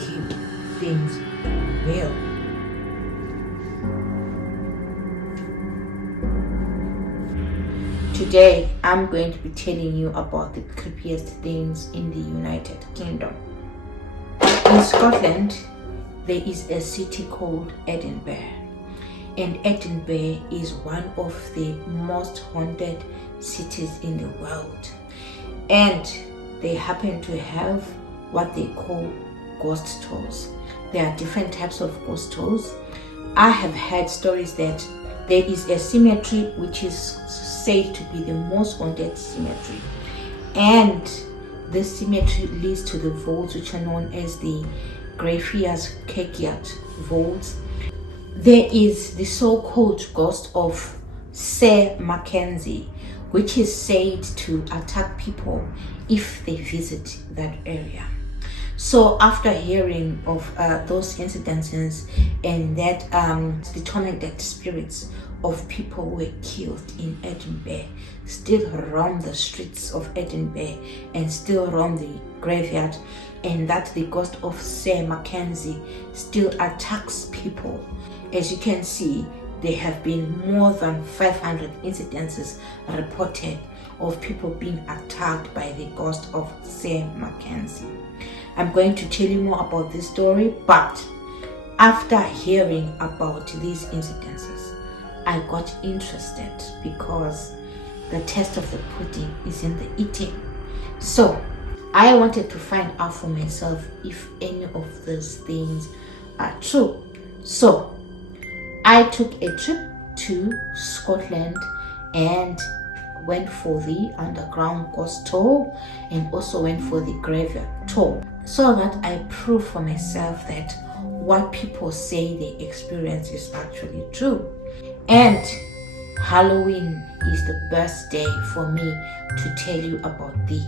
keep things real. Today, I'm going to be telling you about the creepiest things in the United Kingdom. In Scotland, there is a city called Edinburgh, and Edinburgh is one of the most haunted cities in the world, and they happen to have what they call ghost tours. There are different types of ghost tours. I have heard stories that there is a cemetery which is said to be the most haunted cemetery, and this cemetery leads to the vaults which are known as the graveyard vaults. There is the so-called ghost of Sir Mackenzie, which is said to attack people if they visit that area. So after hearing of those incidences and that the tormented spirits of people who were killed in Edinburgh still roam the streets of Edinburgh and still roam the graveyard, and that the ghost of Sir Mackenzie still attacks people. As you can see, there have been more than 500 incidences reported of people being attacked by the ghost of Sir Mackenzie. I'm going to tell you more about this story, but after hearing about these incidences, I got interested because the taste of the pudding is in the eating. So I wanted to find out for myself if any of these things are true. So I took a trip to Scotland and went for the underground ghost tour and also went for the graveyard tour, so that I prove for myself that what people say they experience is actually true. And Halloween is the best day for me to tell you about the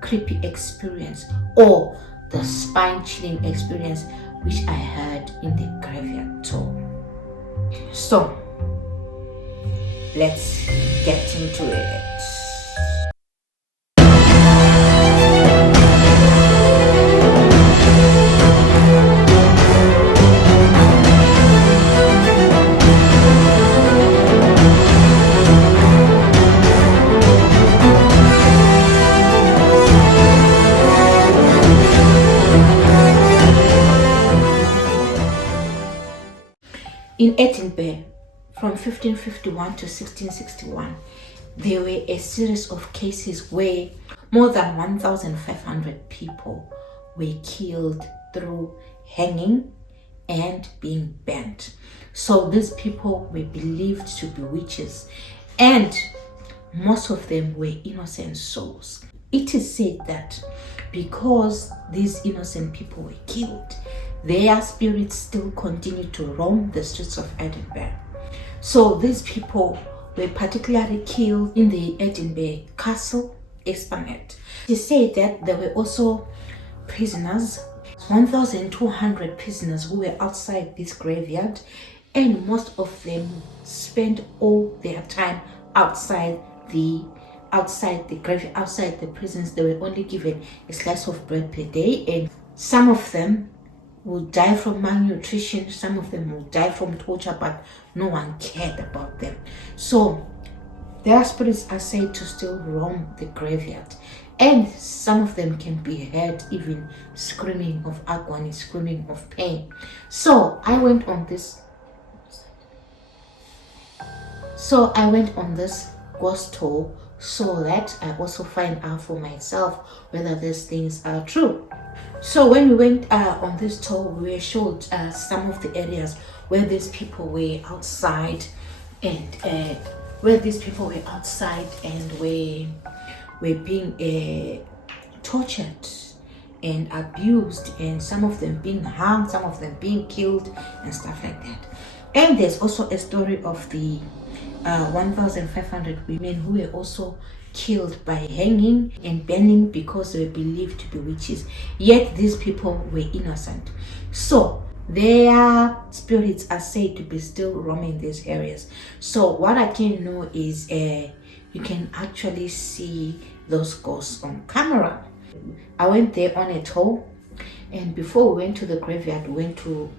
creepy experience or the spine-chilling experience which I had in the graveyard tour. So let's get into it. In Edinburgh, from 1551 to 1661, there were a series of cases where more than 1,500 people were killed through hanging and being burnt. So these people were believed to be witches, and most of them were innocent souls. It is said that because these innocent people were killed, their spirits still continue to roam the streets of Edinburgh. So these people were particularly killed in the Edinburgh Castle Esplanade. They say that there were also prisoners, 1,200 prisoners who were outside this graveyard, and most of them spent all their time outside the graveyard, outside the prisons. They were only given a slice of bread per day, and some of them will die from malnutrition, some of them will die from torture, but no one cared about them. So their spirits are said to still roam the graveyard, and some of them can be heard even screaming of agony, screaming of pain. So I went on this ghost tour so that I also find out for myself whether these things are true. So when we went on this tour, we were showed some of the areas where these people were outside and were being tortured and abused, and some of them being hung, some of them being killed and stuff like that. And there's also a story of the 1,500 women who were also killed by hanging and burning because they were believed to be witches, yet these people were innocent. So their spirits are said to be still roaming these areas. So what I can know is you can actually see those ghosts on camera. I went there on a tour And before we went to the graveyard, we went to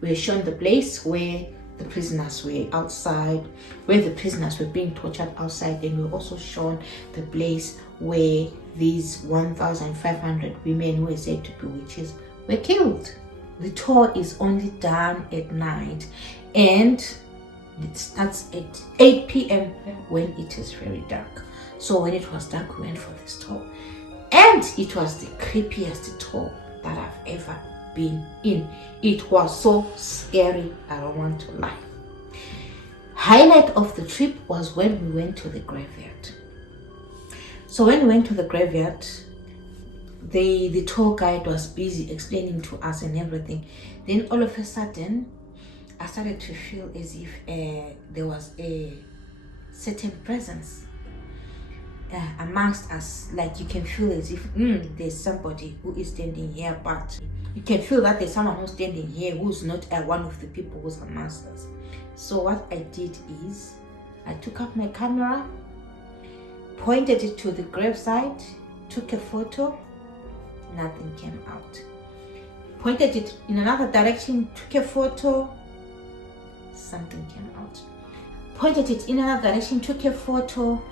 we were shown the place where the prisoners were outside, where the prisoners were being tortured outside. And we were also shown the place where these 1,500 women who were said to be witches were killed. The tour is only done at night, and it starts at 8 p.m. when it is very dark. So when it was dark, we went for this tour, and it was the creepiest tour that I've ever been in. It was so scary, I don't want to lie. Highlight of the trip was when we went to the graveyard. So when we went to the graveyard, the tour guide was busy explaining to us and everything. Then all of a sudden, I started to feel as if there was a certain presence amongst us. Like you can feel as if there's somebody who is standing here, but you can feel that there's someone who's standing here who's not one of the people who's amongst us. So what I did is I took up my camera, pointed it to the graveside, took a photo. Nothing came out. Pointed it in another direction, took a photo. Something came out. Pointed it in another direction, took a photo.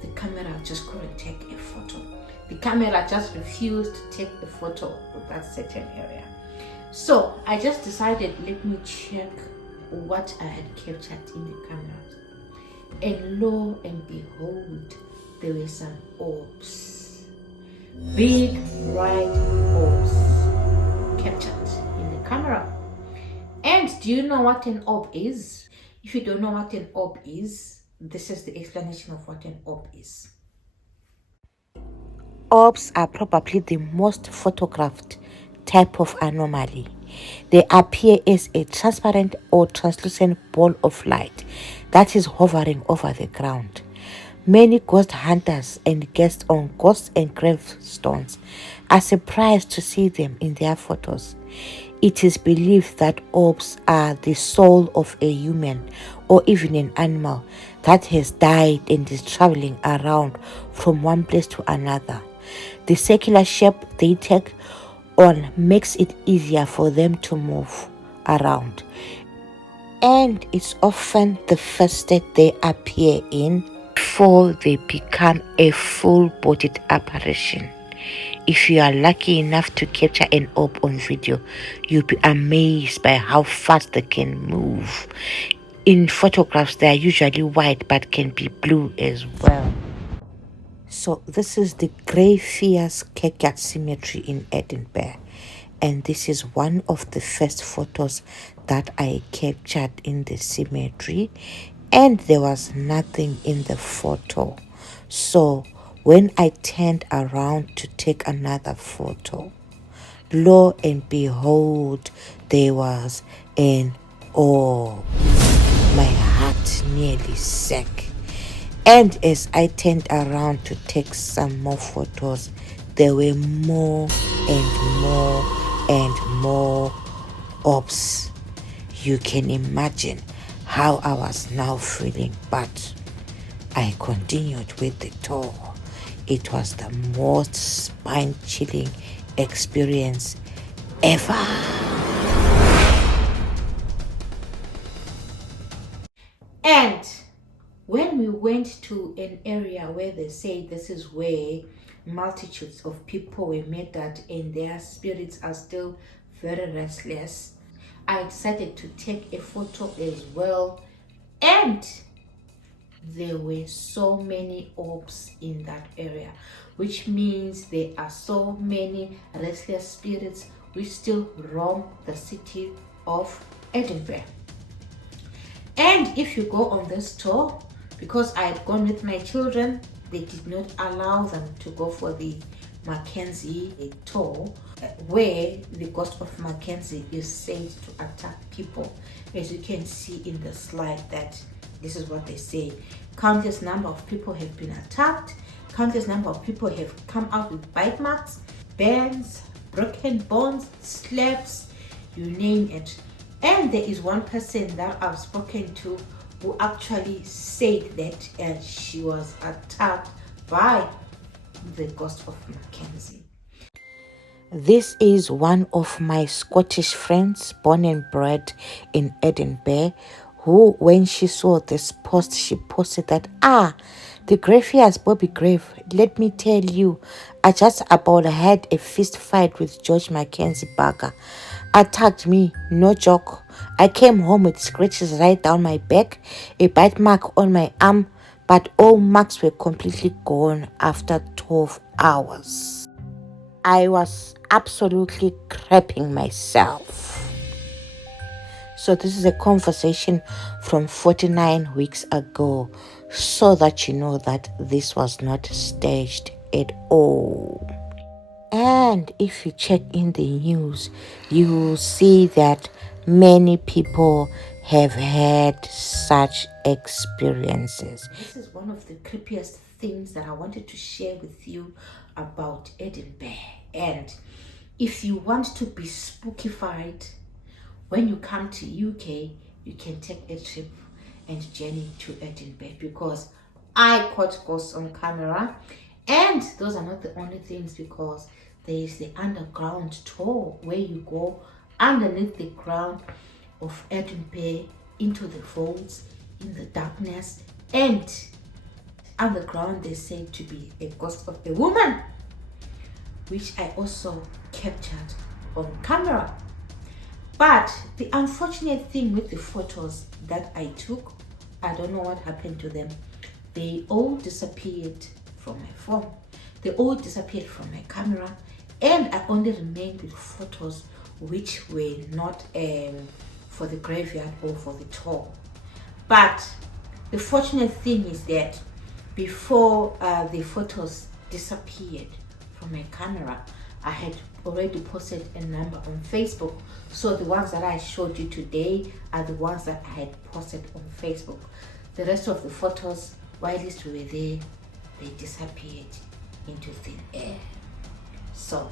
The camera just couldn't take a photo. The camera just refused to take a photo of that certain area. So I just decided, let me check what I had captured in the cameras. And lo and behold, there were some orbs. Big bright orbs captured in the camera. And do you know what an orb is? If you don't know what an orb is, this is the explanation of what an orb is. Orbs are probably the most photographed type of anomaly. They appear as a transparent or translucent ball of light that is hovering over the ground. Many ghost hunters and guests on ghosts and gravestones are surprised to see them in their photos. It is believed that orbs are the soul of a human or even an animal that has died and is traveling around from one place to another. The circular shape they take on makes it easier for them to move around, and it's often the first state they appear in before they become a full-bodied apparition. If you are lucky enough to capture an orb on video, you'll be amazed by how fast they can move. In photographs, they are usually white but can be blue as well. So this is the Greyfriars Kirkyard Cemetery in Edinburgh, and this is one of the first photos that I captured in the cemetery, and there was nothing in the photo. So when I turned around to take another photo, lo and behold, there was an orb. My heart nearly sank. And as I turned around to take some more photos, there were more and more and more orbs. You can imagine how I was now feeling, but I continued with the tour. It was the most spine-chilling experience ever. And when we went to an area where they say this is where multitudes of people were murdered and their spirits are still very restless, I decided to take a photo as well. And there were so many orbs in that area, which means there are so many restless spirits which still roam the city of Edinburgh. And if you go on this tour, because I had gone with my children, they did not allow them to go for the Mackenzie tour, where the ghost of Mackenzie is said to attack people. As you can see in the slide, that this is what they say. Countless number of people have been attacked. Countless number of people have come out with bite marks, burns, broken bones, slaps, you name it. And there is one person that I've spoken to who actually said that she was attacked by the ghost of Mackenzie. This is one of my Scottish friends born and bred in Edinburgh, who, when she saw this post, she posted that, the graveyard's Bobby Grave. Let me tell you, I just about had a fist fight with George Mackenzie Barker. Attacked me, no joke. I came home with scratches right down my back, a bite mark on my arm, but all marks were completely gone after 12 hours. I was absolutely crapping myself. So this is a conversation from 49 weeks ago, so that you know that this was not staged at all. And if you check in the news, you will see that many people have had such experiences. This is one of the creepiest things that I wanted to share with you about Edinburgh. And if you want to be spookified when you come to UK, you can take a trip and journey to Edinburgh, because I caught ghosts on camera. And those are not the only things, because there is the underground tour where you go underneath the ground of Edinburgh into the vaults in the darkness, and underground they say to be a ghost of a woman, which I also captured on camera. But the unfortunate thing with the photos that I took, I don't know what happened to them. They all disappeared from my phone. They all disappeared from my camera, and I only remained with photos which were not for the graveyard or for the tour. But the fortunate thing is that before the photos disappeared from my camera, I had already posted a number on Facebook. So the ones that I showed you today are the ones that I had posted on Facebook. The rest of the photos, whilst we were there, they disappeared into thin air. So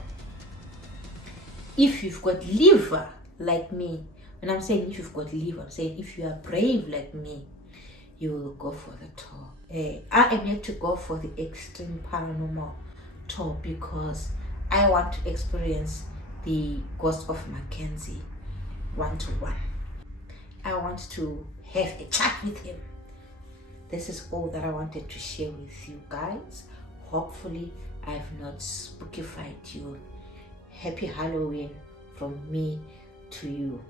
if you've got liver like me, when I'm saying if you've got liver, I'm saying if you are brave like me, you will go for the tour. I am yet to go for the extreme paranormal tour, because I want to experience the ghost of Mackenzie 1-to-1. I want to have a chat with him. This is all that I wanted to share with you guys. Hopefully I've not spookified you. Happy Halloween from me to you.